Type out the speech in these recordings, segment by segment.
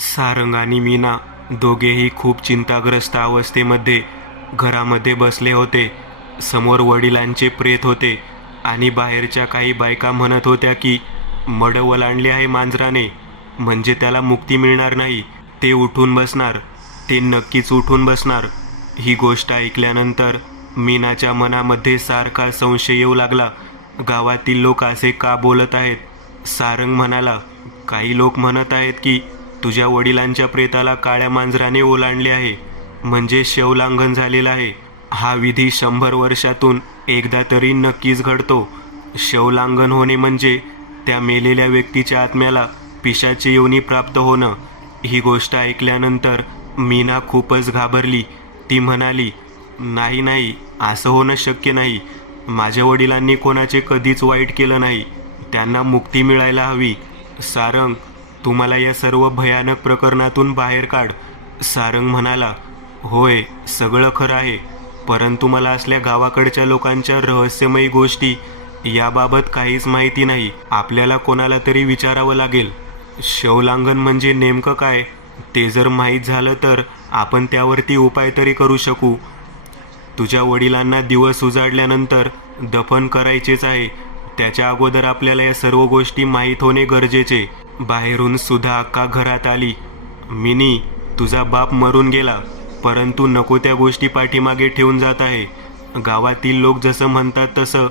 सारंग आणि मीना दोघेही खूप चिंताग्रस्त अवस्थेमध्ये घरामध्ये बसले होते. समोर वडिलांचे प्रेत होते आणि बाहेरच्या काही बायका म्हणत होत्या की मड ओलांडले आहे मांजराने, म्हणजे त्याला मुक्ती मिळणार नाही, ते उठून बसणार, ते नक्कीच उठून बसणार. ही गोष्ट ऐकल्यानंतर मीनाच्या मनामध्ये सारखा संशय येऊ लागला. गावातील लोक असे का बोलत आहेत? सारंग म्हणाला, काही लोक म्हणत आहेत की तुझ्या वडिलांच्या प्रेताला काळ्या मांजराने ओलांडले आहे, म्हणजे शवलांघन झालेलं आहे. हा विधी 100 वर्षातून एकदा तरी नक्कीच घडतो. शवलांघन होणे म्हणजे त्या मेलेल्या व्यक्तीच्या आत्म्याला पिशाची योनी प्राप्त होणं. ही गोष्ट ऐकल्यानंतर मीना खूपच घाबरली. ती म्हणाली, नाही नाही, असं होणं शक्य नाही. माझ्या वडिलांनी कोणाचे कधीच वाईट केलं नाही, त्यांना मुक्ती मिळायला हवी. सारंग, तू मला या सर्व भयानक प्रकरणातून बाहेर काढ. सारंग म्हणाला, होय, सगळं खरं आहे, परंतु मला असल्या गावाकडच्या लोकांच्या रहस्यमयी गोष्टी याबाबत काहीच माहिती नाही. आपल्याला कोणाला तरी विचारावं लागेल. शवलांघन म्हणजे नेमकं काय ते जर माहीत झालं तर आपण त्यावरती उपाय तरी करू शकू. तुझ्या वडिलांना दिवस उजाडल्यानंतर दफन करायचेच आहे. त्याच्या अगोदर आपल्याला या सर्व गोष्टी माहीत होणे गरजेचे. बाहेरून सुधा अक्का घरात आली. मिनी, तुझा बाप मरून गेला, परंतु नको त्या गोष्टी पाठीमागे ठेवून जात आहे. गावातील लोक जसं म्हणतात तसं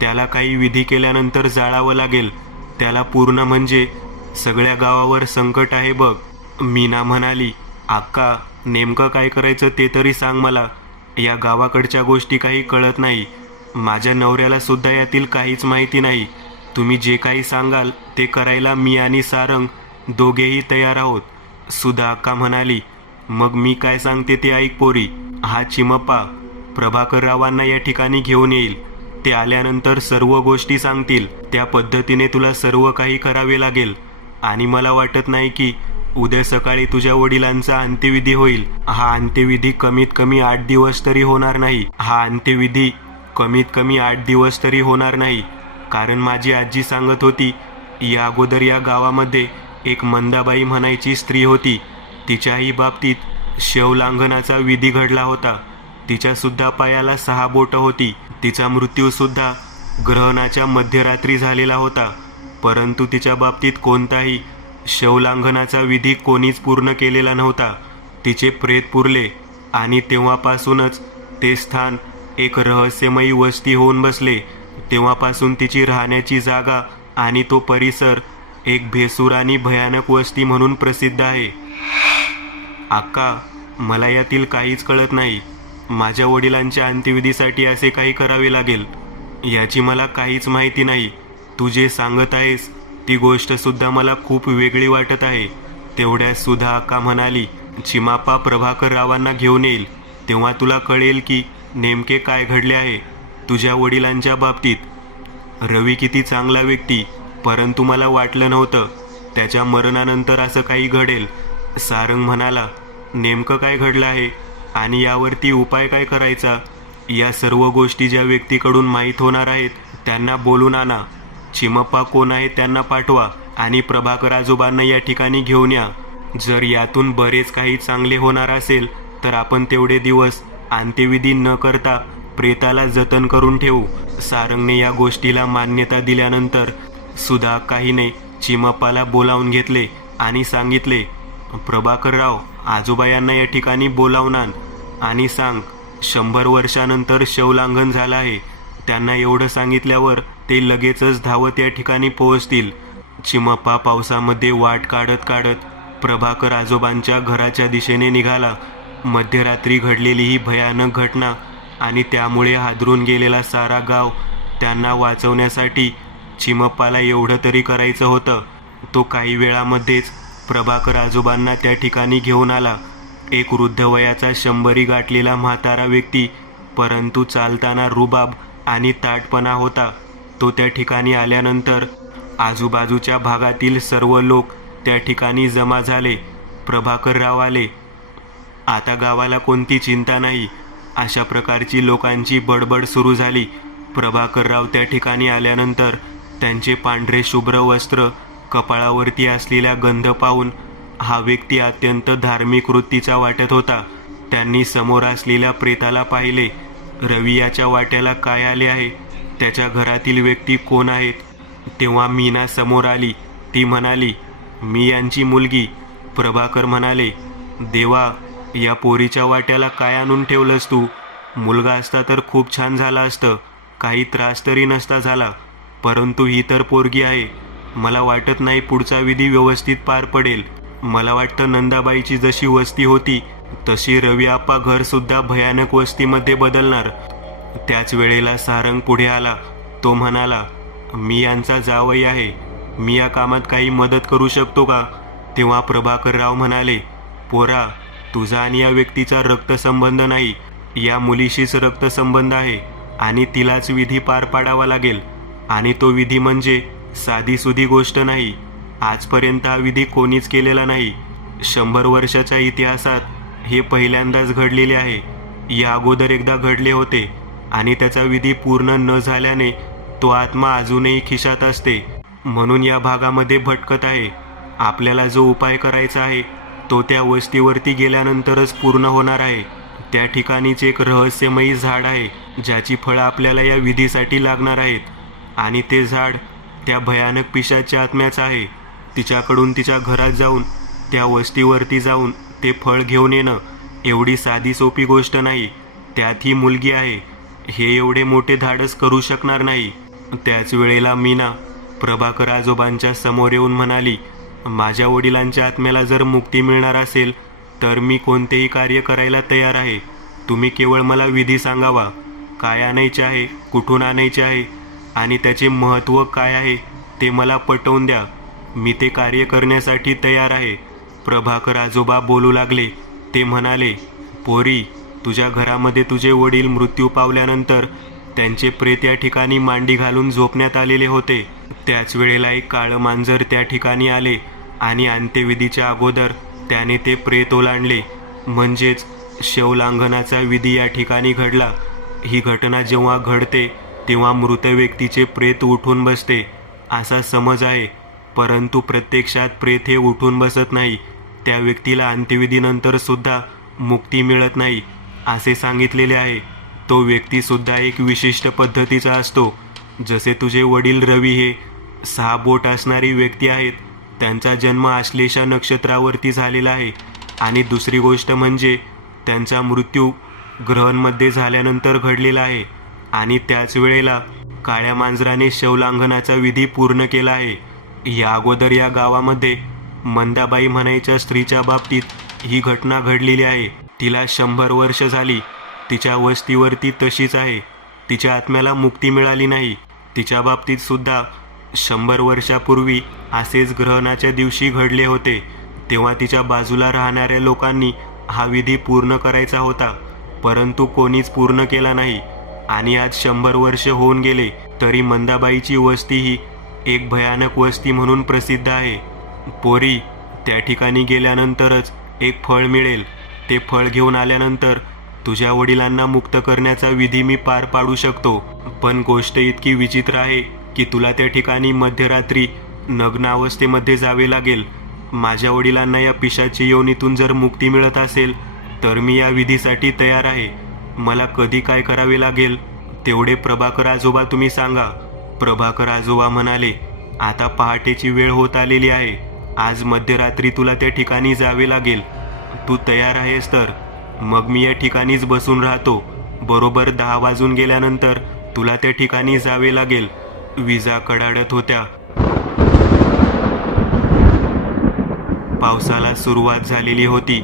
त्याला काही विधी केल्यानंतर जाळावं लागेल. त्याला पूर्ण म्हणजे सगळ्या गावावर संकट आहे बघ. मीना म्हणाली, अक्का, नेमकं काय करायचं ते तरी सांग मला. या गावाकडच्या गोष्टी काही कळत नाही. माझ्या नवऱ्याला सुद्धा यातील काहीच माहिती नाही. तुम्ही जे काही सांगाल ते करायला मी आणि सारंग दोघेही तयार आहोत. सुधा अक्का म्हणाली, मग मी काय सांगते ते ऐक पोरी. हा चिमप्पा प्रभाकररावांना या ठिकाणी घेऊन येईल. ते आल्यानंतर सर्व गोष्टी सांगतील. त्या पद्धतीने तुला सर्व काही करावे लागेल. आणि मला वाटत नाही की उद्या सकाळी तुझ्या वडिलांचा अंत्यविधी होईल. हा अंत्यविधी कमीत कमी 8 दिवस तरी होणार नाही. कारण माझी आजी सांगत होती, या अगोदर या गावामध्ये एक मंदाबाई म्हणायची स्त्री होती. तिच्याही बाबतीत शवलांघनाचा विधी घडला होता. तिच्यासुद्धा पायाला 6 बोटं होती. तिचा मृत्यूसुद्धा ग्रहणाच्या मध्यरात्री झालेला होता, परंतु तिच्या बाबतीत कोणताही शवलांघनाचा विधी कोणीच पूर्ण केलेला नव्हता. तिचे प्रेत पुरले आणि तेव्हापासूनच ते स्थान एक रहस्यमयी वस्ती होऊन बसले. तेव्हापासून तिची राहण्याची जागा आणि तो परिसर एक भेसूर आणि भयानक वस्ती म्हणून प्रसिद्ध आहे. अक्का, मला यातील काहीच कळत नाही. माझ्या वडिलांच्या अंत्यविधीसाठी असे काही करावे लागेल याची मला काहीच माहिती नाही. तू जे सांगत आहेस ती गोष्ट सुद्धा मला खूप वेगळी वाटत आहे. तेवढ्यात सुधा अक्का म्हणाली, चिमाप्पा प्रभाकररावांना घेऊन येईल, तेव्हा तुला कळेल की नेमके काय घडले आहे तुझ्या वडिलांच्या बाबतीत. रवी किती चांगला व्यक्ती, परंतु मला वाटलं नव्हतं त्याच्या मरणानंतर असं काही घडेल. सारंग म्हणाला, नेमकं काय घडलं आहे आणि यावरती उपाय काय करायचा? या सर्व गोष्टी ज्या व्यक्तीकडून माहीत होणार आहेत त्यांना बोलून आणा. चिमप्पा कोण आहे त्यांना पाठवा आणि प्रभाकर आजोबांना या ठिकाणी घेऊन या. जर यातून बरेच काही चांगले होणार असेल तर आपण तेवढे दिवस अंत्यविधी न करता प्रेताला जतन करून ठेवू. सारंगने या गोष्टीला मान्यता दिल्यानंतर सुधा अक्काहीने चिमप्पाला बोलावून घेतले आणि सांगितले, प्रभाकरराव, आजोबा यांना या ठिकाणी बोलावून आण आणि सांग 100 वर्षानंतर शवलांघन झालं आहे. त्यांना एवढं सांगितल्यावर ते लगेचच धावत या ठिकाणी पोहोचतील. चिमप्पा पावसामध्ये वाट काढत काढत प्रभाकर आजोबांच्या घराच्या दिशेने निघाला. मध्यरात्री घडलेली ही भयानक घटना आणि त्यामुळे हादरून गेलेला सारा गाव त्यांना वाचवण्यासाठी चिमप्पाला एवढं तरी करायचं होतं. तो काही वेळामध्येच प्रभाकर आजोबांना त्या ठिकाणी घेऊन आला. एक वृद्ध वयाचा 100 गाठलेला म्हातारा व्यक्ती, परंतु चालताना रुबाब आणि ताठपणा होता. तो त्या ठिकाणी आल्यानंतर आजूबाजूच्या भागातील सर्व लोक त्या ठिकाणी जमा झाले. प्रभाकरराव आले, आता गावाला कोणती चिंता नाही, अशा प्रकारची लोकांची बडबड सुरू झाली. प्रभाकरराव त्या ठिकाणी आल्यानंतर त्यांचे पांढरे शुभ्र वस्त्र, कपाळावरती असलेला गंध पाहून हा व्यक्ती अत्यंत धार्मिक वृत्तीचा वाटत होता. त्यांनी समोर असलेल्या प्रेताला पाहिले. रवी याच्या वाट्याला काय आले आहे, त्याच्या घरातील व्यक्ती कोण आहेत? तेव्हा मीना समोर आली. ती म्हणाली, मी यांची मुलगी. प्रभाकर म्हणाले, देवा, या पोरीच्या वाट्याला काय आणून ठेवलंस तू? मुलगा असता तर खूप छान झाला असतं, काही त्रास तरी नसता झाला, परंतु ही तर पोरगी आहे. मला वाटत नाही पुढचा विधी व्यवस्थित पार पडेल. मला वाटतं नंदाबाईची जशी वस्ती होती तशी रवी आप्पा घरसुद्धा भयानक वस्तीमध्ये बदलणार. त्याच वेळेला सारंग पुढे आला. तो म्हणाला, मी यांचा जावई आहे, मी या कामात काही मदत करू शकतो का? तेव्हा प्रभाकरराव म्हणाले, पोरा, तुझा आणि या व्यक्तीचा रक्तसंबंध नाही, या मुलीशीच रक्तसंबंध आहे आणि तिलाच विधी पार पाडावा लागेल. आणि तो विधी म्हणजे साधीसुधी गोष्ट नाही. आजपर्यंत हा विधी कोणीच केलेला नाही. 100 वर्षाच्या इतिहासात हे पहिल्यांदाच घडलेले आहे. या अगोदर एकदा घडले होते आणि त्याचा विधी पूर्ण न झाल्याने तो आत्मा अजूनही खिशात असते, म्हणून या भागामध्ये भटकत आहे. आपल्याला जो उपाय करायचा आहे तो त्या वस्तीवरती गेल्यानंतरच पूर्ण होणार आहे. त्या ठिकाणीच एक रहस्यमयी झाड आहे ज्याची फळं आपल्याला या विधीसाठी लागणार आहेत. आणि ते झाड त्या भयानक पिशाच्या आत्म्याचं आहे. तिच्याकडून तिच्या घरात जाऊन त्या वस्तीवरती जाऊन ते फळ घेऊन येणं एवढी साधी सोपी गोष्ट नाही. त्यात ही मुलगी आहे, हे एवढे मोठे धाडस करू शकणार नाही. त्याच वेळेला मीना प्रभाकर आजोबांच्या समोर येऊन म्हणाली, माझ्या वडिलांच्या आत्म्याला जर मुक्ती मिळणार असेल तर मी कोणतेही कार्य करायला तयार आहे. तुम्ही केवळ मला विधी सांगावा. काय आणायचे आहे, कुठून आणायचे आहे आणि त्याचे महत्त्व काय आहे ते मला पटवून द्या. मी ते कार्य करण्यासाठी तयार आहे. प्रभाकर आजोबा बोलू लागले. ते म्हणाले, पोरी, तुझ्या घरामध्ये तुझे वडील मृत्यू पावल्यानंतर त्यांचे प्रेत या ठिकाणी मांडी घालून झोपण्यात आलेले होते. त्याच वेळेला एक काळं मांजर त्या ठिकाणी आले आणि अंत्यविधीच्या अगोदर त्याने ते प्रेत ओलांडले. म्हणजेच शवलांघनाचा विधी या ठिकाणी घडला. ही घटना जेव्हा घडते तेव्हा मृत व्यक्तीचे प्रेत उठून बसते असा समज आहे, परंतु प्रत्यक्षात प्रेत हे उठून बसत नाही. त्या व्यक्तीला अंत्यविधीनंतर सुद्धा मुक्ती मिळत नाही असे सांगितलेले आहे. तो व्यक्तीसुद्धा एक विशिष्ट पद्धतीचा असतो. जसे तुझे वडील रवी हे 6 बोट असणारी व्यक्ती आहेत. त्यांचा जन्म आश्लेषा नक्षत्रावरती झालेला आहे. आणि दुसरी गोष्ट म्हणजे त्यांचा मृत्यू ग्रहणमध्ये झाल्यानंतर घडलेला आहे. आणि त्याच वेळेला काळ्या मांजराने शवलांघनाचा विधी पूर्ण केला आहे. या अगोदर या गावामध्ये मंदाबाई म्हणायच्या स्त्रीच्या बाबतीत ही घटना घडलेली आहे. तिला 100 वर्ष झाली. तिच्या वस्तीवरती तशीच आहे. तिच्या आत्म्याला मुक्ती मिळाली नाही. तिच्या बाबतीत सुद्धा 100 वर्षापूर्वी असेच ग्रहणाच्या दिवशी घडले होते. तेव्हा तिच्या बाजूला राहणाऱ्या लोकांनी हा विधी पूर्ण करायचा होता, परंतु कोणीच पूर्ण केला नाही. आणि आज 100 वर्ष होऊन गेले तरी मंदाबाईची वस्ती ही एक भयानक वस्ती म्हणून प्रसिद्ध आहे. पोरी, त्या ठिकाणी गेल्यानंतरच एक फळ मिळेल. ते फळ घेऊन आल्यानंतर तुझ्या वडिलांना मुक्त करण्याचा विधी मी पार पाडू शकतो. पण गोष्ट इतकी विचित्र आहे की तुला त्या ठिकाणी मध्यरात्री नग्न अवस्थेमध्ये जावे लागेल. माझ्या वडिलांना या पिशाची योनीतून जर मुक्ती मिळत असेल तर मी या विधीसाठी तयार आहे. मला कधी काय करावे लागेल तेवढे प्रभाकर आजोबा तुम्ही सांगा. प्रभाकर आजोबा म्हणाले, आता पहाटेची वेळ होत आलेली आहे. आज मध्यरात्री तुला त्या ठिकाणी जावे लागेल. तू तयार आहेस तर मग मी या ठिकाणीच बसून राहतो. बरोबर 10 वाजून गेल्यानंतर तुला त्या ठिकाणी जावे लागेल. विजा कडाडत होत्या. पावसाला सुरुवात झालेली होती.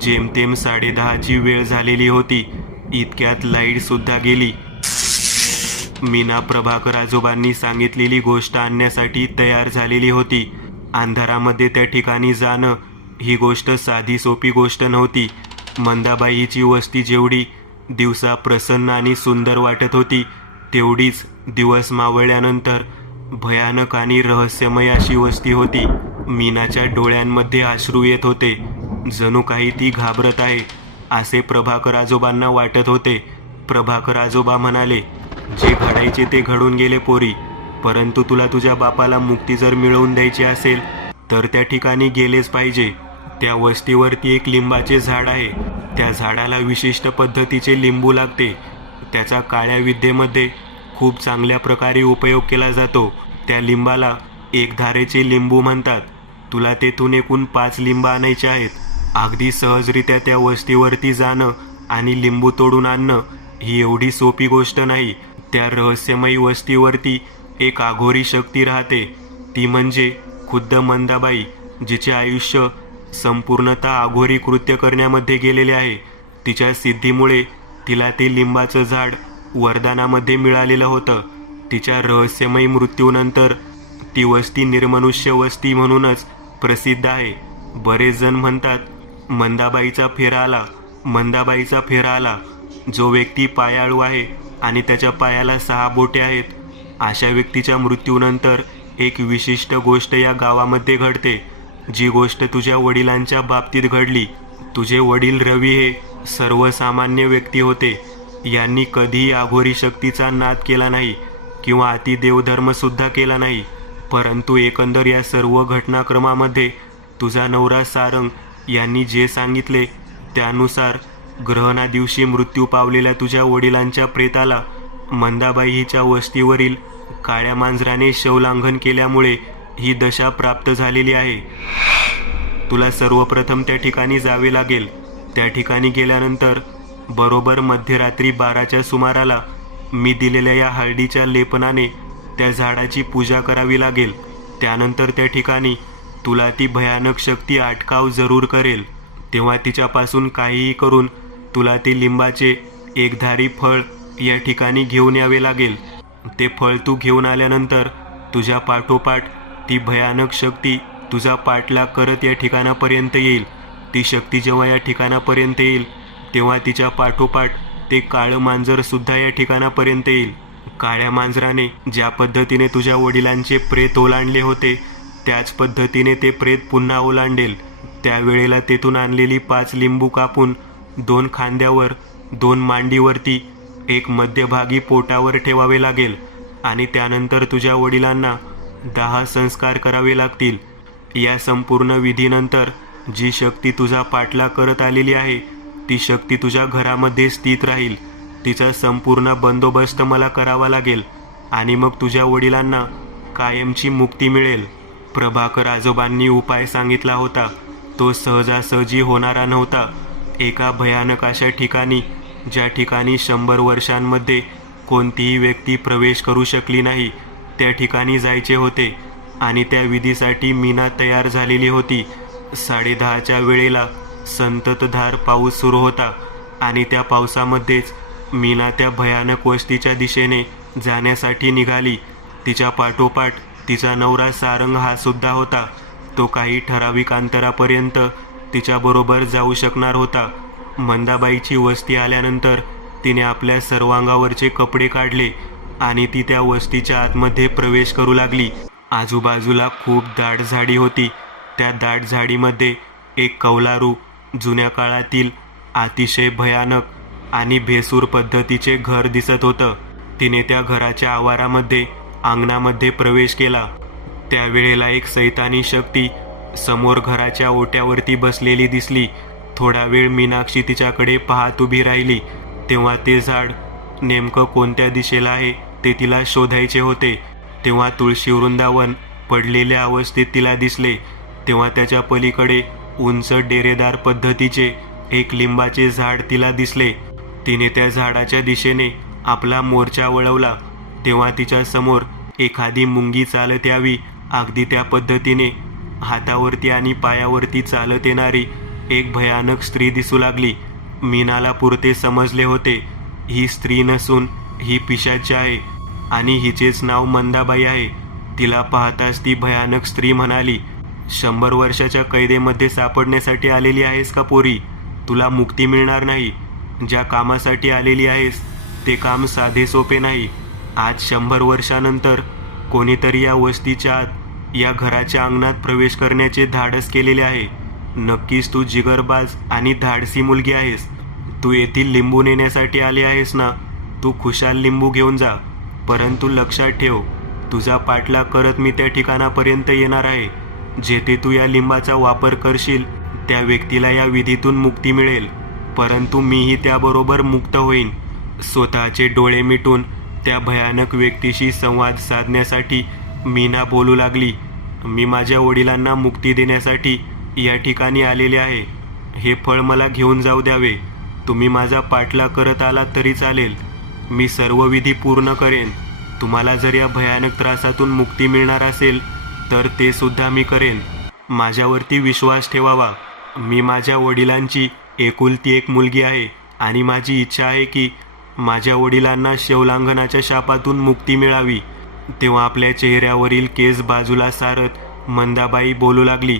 जेमतेम 10:30ची वेळ झालेली होती. इतक्यात लाईट सुद्धा गेली. मीना प्रभाकर आजोबांनी सांगितलेली गोष्ट आणण्यासाठी तयार झालेली होती. अंधारामध्ये त्या ठिकाणी जाणं ही गोष्ट साधी सोपी गोष्ट नव्हती. मंदाबाईची वस्ती जेवढी दिवसा प्रसन्न आणि सुंदर वाटत होती तेवढीच दिवस मावळल्यानंतर भयानक आणि रहस्यमय अशी वस्ती होती. मीनाच्या डोळ्यांमध्ये अश्रू येत होते. जणू काही ती घाबरत आहे असे प्रभाकर आजोबांना वाटत होते. प्रभाकर आजोबा म्हणाले, जे घडायचे ते घडून गेले पोरी, परंतु तुला तुझ्या बापाला मुक्ती जर मिळवून द्यायची असेल तर त्या ठिकाणी गेलेच पाहिजे. त्या वस्तीवरती एक लिंबाचे झाड आहे. त्या झाडाला विशिष्ट पद्धतीचे लिंबू लागते. त्याचा काळ्या विद्येमध्ये खूप चांगल्या प्रकारे उपयोग केला जातो. त्या लिंबाला एकधारेचे लिंबू म्हणतात. तुला तेथून एकूण 5 लिंब आणायचे आहेत. अगदी सहजरित्या त्या वस्तीवरती जाणं आणि लिंबू तोडून आणणं ही एवढी सोपी गोष्ट नाही. त्या रहस्यमयी वस्तीवरती एक अघोरी शक्ती राहते. ती म्हणजे खुद्द मंदाबाई, जिचे आयुष्य संपूर्णतः अघोरी कृत्य करण्यामध्ये गेलेले आहे. तिच्या सिद्धीमुळे तिला ते लिंबाचं झाड वरदानामध्ये मिळालेलं होतं. तिच्या रहस्यमयी मृत्यूनंतर ती वस्ती निर्मनुष्य वस्ती म्हणूनच प्रसिद्ध आहे. बरेच जण म्हणतात मंदाबाईचा फेरा आला, मंदाबाईचा फेरा आला. जो व्यक्ती पायाळू आहे आणि त्याच्या पायाला 6 बोटे आहेत, अशा व्यक्तीच्या मृत्यूनंतर एक विशिष्ट गोष्ट या गावामध्ये घडते. जी गोष्ट तुझ्या वडिलांच्या बाबतीत घडली. तुझे वडील रवी हे सर्वसामान्य व्यक्ती होते. यांनी कधीही अघोरी शक्तीचा नाद केला नाही किंवा अतिदेवधर्मसुद्धा केला नाही. परंतु एकंदर या सर्व घटनाक्रमामध्ये तुझा नवरा सारंग यांनी जे सांगितले त्यानुसार ग्रहणा दिवशी मृत्यू पावलेल्या तुझ्या वडिलांच्या प्रेताला मंदाबाई हिच्या वस्तीवरील काळ्या मांजराने शवलांघन केल्यामुळे ही दशा प्राप्त झालेली आहे. तुला सर्वप्रथम त्या ठिकाणी जावे लागेल. त्या ठिकाणी गेल्यानंतर बरोबर मध्यरात्री 12च्या सुमाराला मी दिलेल्या या हळदीच्या लेपनाने त्या झाडाची पूजा करावी लागेल. त्यानंतर त्या ठिकाणी तुला ती भयानक शक्ती अटकाव जरूर करेल. तेव्हा तिच्यापासून काहीही करून तुला ते लिंबाचे एकधारी फळ या ठिकाणी घेऊन यावे लागेल. ते फळ तू घेऊन आल्यानंतर तुझ्या पाठोपाठ ती भयानक शक्ती तुझा पाठलाग करत या ठिकाणापर्यंत येईल. ती शक्ती जेव्हा या ठिकाणापर्यंत येईल तेव्हा तिच्या पाठोपाठ ते काळं मांजरसुद्धा या ठिकाणापर्यंत येईल. काळ्या मांजराने ज्या पद्धतीने तुझ्या वडिलांचे प्रेत ओलांडले होते त्याच पद्धतीने ते प्रेत पुन्हा ओलांडेल. त्यावेळेला तेथून आणलेली 5 लिंबू कापून 2 खांद्यावर, 2 मांडीवरती, एक मध्यभागी पोटावर ठेवावे लागेल आणि त्यानंतर तुझ्या वडिलांना 10 संस्कार करावे लागतील. या संपूर्ण विधीनंतर जी शक्ती तुझा पाठलाग करत आलेली आहे ती शक्ती तुझ्या घरामध्ये स्थित राहील. तिचा संपूर्ण बंदोबस्त मला करावा लागेल आणि मग तुझ्या वडिलांना कायमची मुक्ती मिळेल. प्रभाकर आजोबांनी उपाय सांगितला होता. तो सहजासहजी होणारा नव्हता. एका भयानक अशा ठिकाणी, ज्या ठिकाणी 100 वर्षांमध्ये कोणतीही व्यक्ती प्रवेश करू शकली नाही, त्या ठिकाणी जायचे होते आणि त्या विधीसाठी मीना तयार झालेली होती. 10:30च्या वेळेला संततधार पाऊस सुरू होता आणि त्या पावसामध्येच मीना त्या भयानक वस्तीच्या दिशेने जाण्यासाठी निघाली. तिच्या पाठोपाठ तिचा नवरा सारंग हा सुद्धा होता. तो काही ठराविक अंतरापर्यंत तिच्याबरोबर जाऊ शकणार होता. मंदाबाईची वस्ती आल्यानंतर तिने आपल्या सर्वांगावरचे कपडे काढले आणि ती त्या वस्तीच्या आतमध्ये प्रवेश करू लागली. आजूबाजूला खूप दाट झाडी होती. त्या दाट झाडीमध्ये एक कौलारू, जुन्या काळातील अतिशय भयानक आणि भेसूर पद्धतीचे घर दिसत होतं. तिने त्या घराच्या आवारामध्ये, अंगणामध्ये प्रवेश केला. त्यावेळेला एक सैतानी शक्ती समोर घराच्या ओट्यावरती बसलेली दिसली. थोडा वेळ मीनाक्षी तिच्याकडे पाहत उभी राहिली. तेव्हा ते झाड नेमकं कोणत्या दिशेला आहे ते तिला शोधायचे होते. तेव्हा तुळशी वृंदावन पडलेल्या अवस्थेत तिला दिसले. तेव्हा त्याच्या पलीकडे उंच डेरेदार पद्धतीचे एक लिंबाचे झाड तिला दिसले. तिने त्या झाडाच्या दिशेने आपला मोर्चा वळवला. तेव्हा तिच्या समोर एखादी मुंगी चालत यावी अगदी त्या पद्धतीने हातावरती आणि पायावरती चालत येणारी एक भयानक स्त्री दिसू लागली. मीनाला पुरते समजले होते, ही स्त्री नसून ही पिशाच आहे आणि हिचेच नाव मंदाबाई आहे. तिला पाहताच ती भयानक स्त्री म्हणाली, 100 वर्षाच्या कैदेमध्ये सापडण्यासाठी आलेली आहेस का पोरी? तुला मुक्ती मिळणार नाही. ज्या कामासाठी आलेली आहेस ते काम साधे सोपे नाही. आज 100 वर्षानंतर कोणीतरी या वस्तीच्या आत, या घराच्या अंगणात प्रवेश करण्याचे धाडस केलेले आहे. नक्कीच तू जिगरबाज आणि धाडसी मुलगी आहेस. तू येथील लिंबू नेण्यासाठी आली आहेस ना? तू खुशाल लिंबू घेऊन जा. परंतु लक्षात ठेव, तुझा पाठलाग करत मी त्या ठिकाणापर्यंत येणार आहे. जेथे तू या लिंबाचा वापर करशील त्या व्यक्तीला या विधीतून मुक्ती मिळेल, परंतु मीही त्याबरोबर मुक्त होईन. स्वतःचे डोळे मिटून त्या भयानक व्यक्तीशी संवाद साधण्यासाठी मीना बोलू लागली. मी माझ्या वडिलांना मुक्ती देण्यासाठी या ठिकाणी आलेले आहे. हे फळ मला घेऊन जाऊ द्यावे. तुम्ही माझा पाठलाग करत आलात तरी चालेल. मी सर्व विधी पूर्ण करेन. तुम्हाला जर या भयानक त्रासातून मुक्ती मिळणार असेल तर ते सुद्धा मी करेन. माझ्यावरती विश्वास ठेवावा. मी माझ्या वडिलांची एकुलती एक मुलगी आहे आणि माझी इच्छा आहे की माझ्या वडिलांना शवलांघनाच्या शापातून मुक्ती मिळावी. तेव्हा आपल्या चेहऱ्यावरील केस बाजूला सारत मंदाबाई बोलू लागली.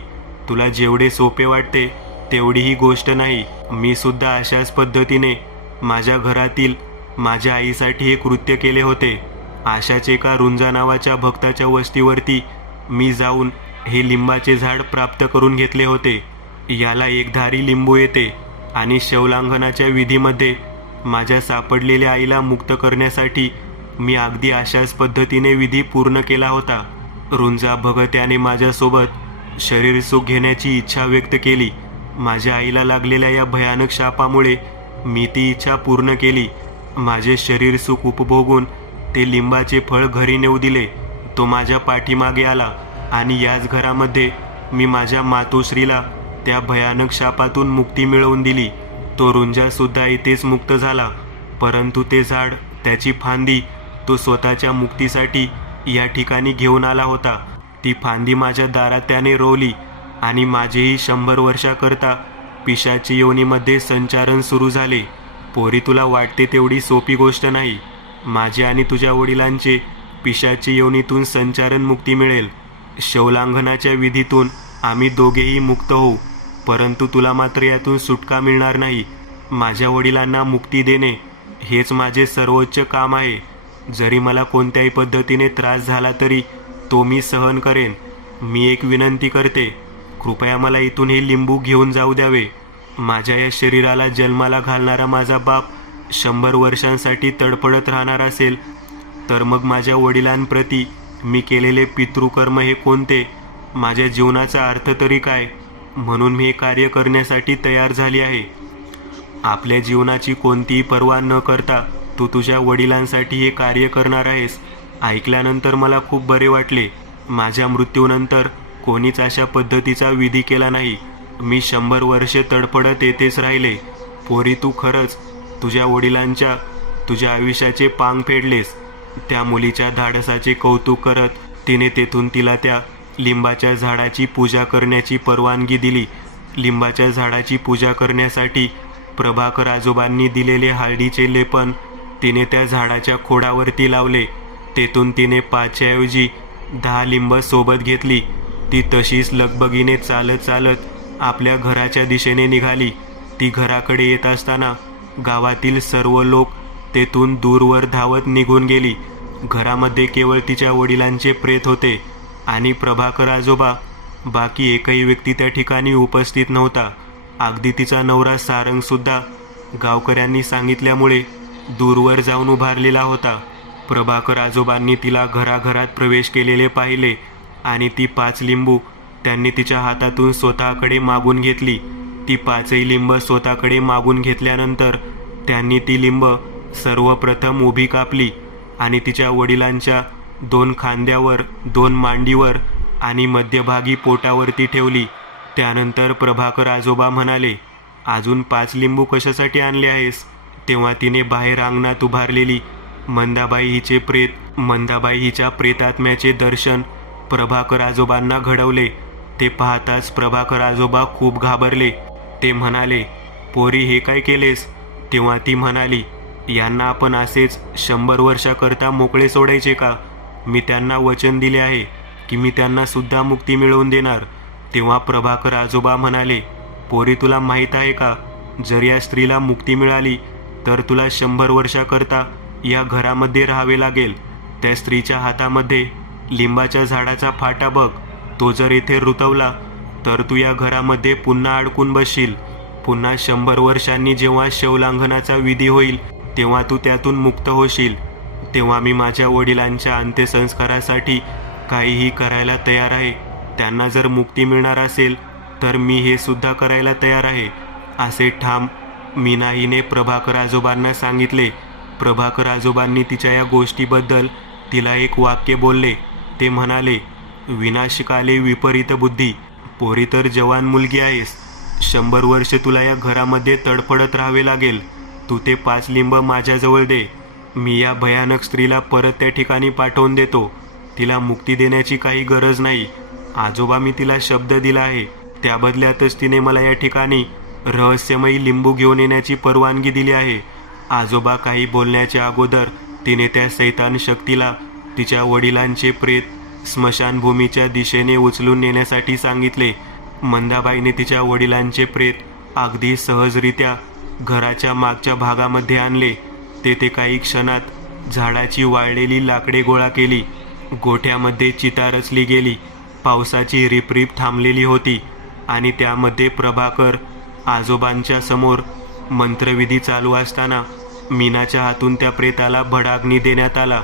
तुला जेवढे सोपे वाटते तेवढी ही गोष्ट नाही. मी सुद्धा अशाच पद्धतीने माझ्या घरातील माझ्या आईसाठी हे कृत्य केले होते. अशाच एका रुंजा नावाच्या भक्ताच्या वस्तीवरती मी जाऊन हे लिंबाचे झाड प्राप्त करून घेतले होते. याला एकधारी लिंबू येते आणि शवलांघनाच्या विधीमध्ये माझ्या सापडलेल्या आईला मुक्त करण्यासाठी मी अगदी अशाच पद्धतीने विधी पूर्ण केला होता. रुंजा भगत्याने माझ्यासोबत शरीर सुख घेण्याची इच्छा व्यक्त केली. माझ्या आईला लागलेल्या या भयानक शापामुळे मी ती इच्छा पूर्ण केली. माझे शरीर सुख उपभोगून ते लिंबाचे फळ घरी नेऊ दिले. तो माझ्या पाठीमागे आला आणि याच घरामध्ये मी माझ्या मातोश्रीला त्या भयानक शापातून मुक्ती मिळवून दिली. तो रुंजा सुद्धा इथेच मुक्त झाला, परंतु ते झाड, त्याची फांदी तो स्वतःच्या मुक्तीसाठी या ठिकाणी घेऊन आला होता. ती फांदी माझ्या दारात त्याने रोवली आणि माझेही 100 वर्षाकरता पिशाची योनीमध्ये संचारण सुरू झाले. पोरी, तुला वाटते तेवढी सोपी गोष्ट नाही. माझे आणि तुझ्या वडिलांचे पिशाची योनीतून संचारण मुक्ती मिळेल. शवलांघनाच्या विधीतून आम्ही दोघेही मुक्त होऊ, परंतु तुला मात्र यातून सुटका मिळणार नाही. माझ्या वडिलांना मुक्ती देणे हेच माझे सर्वोच्च काम आहे. जरी मला कोणत्याही पद्धतीने त्रास झाला तरी तो मी सहन करेन. मी एक विनंती करते, कृपया मला इथून हे लिंबू घेऊन जाऊ द्यावे. माझ्या या शरीराला जन्माला घालणारा माझा बाप 100 वर्षांसाठी तडफडत राहणार असेल तर मग माझ्या वडिलांप्रती मी केलेले पितृकर्म हे कोणते? माझ्या जीवनाचा अर्थ तरी काय? म्हणून मी हे कार्य करण्यासाठी तयार झाली आहे. आपल्या जीवनाची कोणतीही पर्वा न करता तू तुझ्या वडिलांसाठी हे कार्य करणार आहेस. ऐकल्यानंतर मला खूप बरे वाटले. माझ्या मृत्यूनंतर कोणीच अशा पद्धतीचा विधी केला नाही. मी 100 वर्षे तडफडत येतेच राहिले. पोरी, तू खरंच तुझ्या वडिलांच्या तुझ्या आयुष्याचे पांग फेडलेस. त्या मुलीच्या धाडसाचे कौतुक करत तिने तेथून तिला त्या लिंबाच्या झाडाची पूजा करण्याची परवानगी दिली. लिंबाच्या झाडाची पूजा करण्यासाठी प्रभाकर आजोबांनी दिलेले हळदीचे लेपन तिने त्या झाडाच्या खोडावरती लावले. तेथून तिने 5 ऐवजी 10 लिंब सोबत घेतली. ती तशीच लगबगीने चालत चालत आपल्या घराच्या दिशेने निघाली. ती घराकडे येत असताना गावातील सर्व लोक तेथून दूरवर धावत निघून गेली. घरामध्ये केवळ तिच्या वडिलांचे प्रेत होते आणि प्रभाकर आजोबा. बाकी एकही व्यक्ती त्या ठिकाणी उपस्थित नव्हता. अगदी तिचा नवरा सारंगसुद्धा गावकऱ्यांनी सांगितल्यामुळे दूरवर जाऊन उभारलेला होता. प्रभाकर आजोबांनी तिला घराघरात प्रवेश केलेले पाहिले आणि ती 5 लिंबू त्यांनी तिच्या हातातून स्वतःकडे मागून घेतली. ती 5ही लिंब स्वतःकडे मागून घेतल्यानंतर त्यांनी ती लिंब सर्वप्रथम उभी कापली आणि तिच्या वडिलांच्या 2 खांद्यावर, 2 मांडीवर आणि मध्यभागी पोटावरती ठेवली. त्यानंतर प्रभाकर आजोबा म्हणाले, अजून 5 लिंबू कशासाठी आणले आहेस? तेव्हा तिने बाहेर अंगणात उभारलेली मंदाबाई हिच्या प्रेतात्म्याचे दर्शन प्रभाकर आजोबांना घडवले. ते पाहताच प्रभाकर आजोबा खूप घाबरले. ते म्हणाले, पोरी, हे काय केलेस? तेव्हा ती म्हणाली, यांना आपण असेच 100 वर्षाकरता मोकळे सोडायचे का? मी त्यांना वचन दिले आहे की मी त्यांना सुद्धा मुक्ती मिळवून देणार. तेव्हा प्रभाकर आजोबा म्हणाले, पोरी, तुला माहीत आहे का, जर या स्त्रीला मुक्ती मिळाली तर तुला 100 वर्षाकरता या घरामध्ये राहावे लागेल. त्या स्त्रीच्या हातामध्ये लिंबाच्या झाडाचा फाटा बघ. तो जर इथे रुतवला तर तू या घरामध्ये पुन्हा अडकून बसशील. पुन्हा 100 वर्षांनी जेव्हा शवलांघनाचा विधी होईल तेव्हा तू त्यातून मुक्त होशील. तेव्हा मी माझ्या वडिलांच्या अंत्यसंस्कारासाठी काहीही करायला तयार आहे. त्यांना जर मुक्ती मिळणार असेल तर मी हे सुद्धा करायला तयार आहे, असे ठाम मीनाहीने प्रभाकर आजोबांना सांगितले. प्रभाकर आजोबांनी तिच्या या गोष्टीबद्दल तिला एक वाक्य बोलले. ते म्हणाले, विनाशकाले विपरीत बुद्धी. पोरी तर जवान मुलगी आहेस, 100 वर्ष तुला या घरामध्ये तडफडत राहावे लागेल. तू ते 5 लिंब माझ्याजवळ दे. मी या भयानक स्त्रीला परत त्या ठिकाणी पाठवून देतो. तिला मुक्ती देण्याची काही गरज नाही. आजोबा, मी तिला शब्द दिला आहे. त्या बदल्यातच तिने मला या ठिकाणी रहस्यमयी लिंबू घेऊन येण्याची परवानगी दिली आहे. आजोबा काही बोलण्याच्या अगोदर तिने त्या सैतान शक्तीला तिच्या वडिलांचे प्रेत स्मशानभूमीच्या दिशेने उचलून नेण्यासाठी सांगितले. मंदाबाईने तिच्या वडिलांचे प्रेत अगदी सहजरित्या घराच्या मागच्या भागामध्ये आणले. तेथे काही क्षणात झाडाची वाळलेली लाकडे गोळा केली. गोठ्यामध्ये चिता रचली गेली. पावसाची रिपरिप थांबलेली होती आणि त्यामध्ये प्रभाकर आजोबांच्या समोर मंत्रविधी चालू असताना मीनाच्या हातून त्या प्रेताला भडाग्नी देण्यात आला.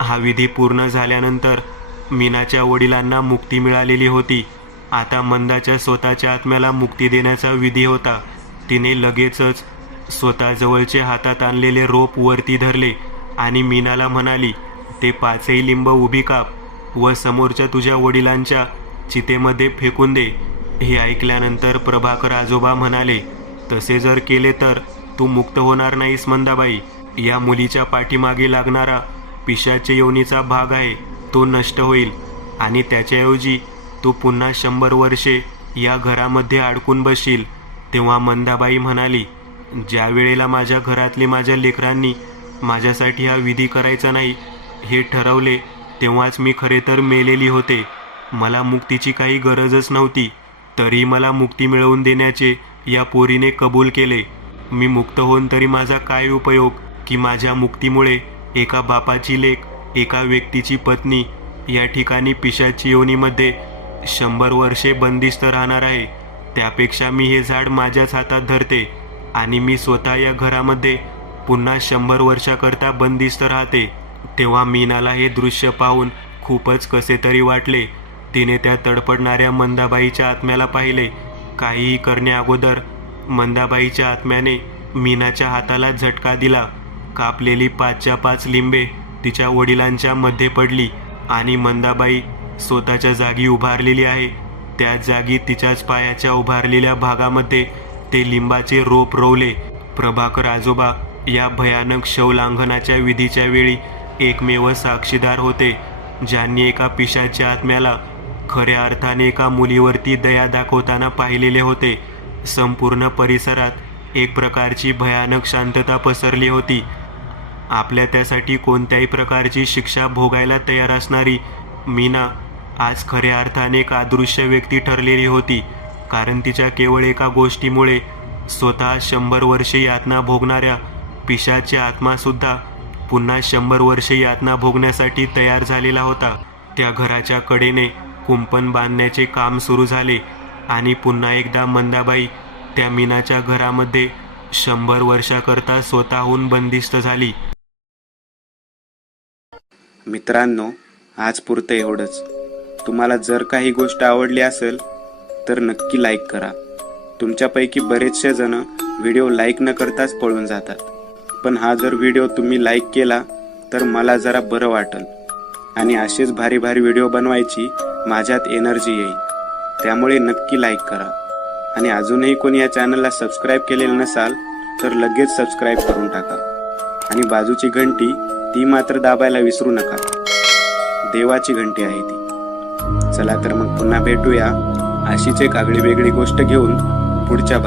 हा विधी पूर्ण झाल्यानंतर मीनाच्या वडिलांना मुक्ती मिळालेली होती. आता मंदाच्या स्वतःच्या आत्म्याला मुक्ती देण्याचा विधी होता. तिने लगेचच स्वतःजवळचे हातात आणलेले रोप वरती धरले आणि मीनाला म्हणाली, ते 5ही लिंब उभी काप व समोरच्या तुझ्या वडिलांच्या चितेमध्ये फेकून दे. हे ऐकल्यानंतर प्रभाकर आजोबा म्हणाले, तसे जर केले तर तू मुक्त होणार नाहीस मंदाबाई. या मुलीच्या पाठीमागे लागणारा पिशाच्य योनीचा भाग आहे, तो नष्ट होईल आणि त्याच्याऐवजी तू पुन्हा 100 वर्षे या घरामध्ये अडकून बसशील. तेव्हा मंदाबाई म्हणाली, ज्या वेळेला माझ्या घरातले माझ्या लेकरांनी माझ्यासाठी हा विधी करायचा नाही हे ठरवले, तेव्हाच मी खरे तर मेलेली होते. मला मुक्तीची काही गरजच नव्हती. तरी मला मुक्ती मिळवून देण्याचे या पोरीने कबूल केले. मी मुक्त होऊन तरी माझा काय उपयोग की माझ्या मुक्तीमुळे एका बापाची लेक, एका व्यक्तीची पत्नी या ठिकाणी पिशाची योनीमध्ये 100 वर्षे बंदिस्त राहणार आहे. त्यापेक्षा मी हे झाड माझ्याच हातात धरते आणि मी स्वतः या घरामध्ये पुन्हा 100 वर्षाकरता बंदिस्त राहते. तेव्हा मीनाला हे दृश्य पाहून खूपच कसे तरी वाटले. तिने त्या तडपडणाऱ्या मंदाबाईच्या आत्म्याला पाहिले. काहीही करण्याअगोदर मंदाबाईच्या आत्म्याने मीनाच्या हाताला झटका दिला. कापलेली 5च्या 5 लिंबे तिच्या वडिलांच्या मध्ये पडली आणि मंदाबाई स्वतःच्या जागी उभारलेली आहे. त्याच जागी तिच्याच पायाच्या उभारलेल्या भागामध्ये ते लिंबाचे रोप रोवले. प्रभाकर आजोबा या भयानक शवलांघनाच्या विधीच्या वेळी एकमेव साक्षीदार होते, ज्यांनी एका पिशाच्या आत्म्याला खऱ्या अर्थाने एका मुलीवरती दया दाखवताना पाहिलेले होते. संपूर्ण परिसरात एक प्रकारची भयानक शांतता पसरली होती. आपल्या त्यासाठी कोणत्याही प्रकारची शिक्षा भोगायला तयार असणारी मीना आज खऱ्या अर्थाने एक अदृश्य व्यक्ती ठरलेली होती. कारण तिच्या केवळ एका गोष्टीमुळे स्वतः 100 वर्षे यातना भोगणाऱ्या पिशाच्या आत्मासुद्धा पुन्हा 100 वर्षे यातना भोगण्यासाठी तयार झालेला होता. त्या घराच्या कडेने कुंपण बांधण्याचे काम सुरू झाले आणि पुन्हा एकदा मंदाबाई त्या मीनाच्या घरामध्ये 100 वर्षाकरता स्वतःहून बंदिस्त झाली. मित्रांनो, आज पुरतं एवढंच. तुम्हाला जर काही गोष्ट आवडली असेल तर नक्की लाईक करा. तुमच्यापैकी बरेचसे जण व्हिडिओ लाईक न करताच पळून जातात, पण हा जर व्हिडिओ तुम्ही लाईक केला तर मला जरा बरं वाटेल आणि असेच भारी भारी व्हिडिओ बनवायची माझ्यात एनर्जी येईल. त्यामुळे नक्की लाईक करा आणि अजूनही कोणी या चॅनलला सबस्क्राईब केलेलं नसाल तर लगेच सबस्क्राईब करून टाका आणि बाजूची घंटी ती मात्र दाबायला विसरू नका. देवाची घंटी आहे ती. चला तर मग पुन्हा भेटूया अशीच एक आगळी वेगळी गोष्ट घेऊन पुढच्या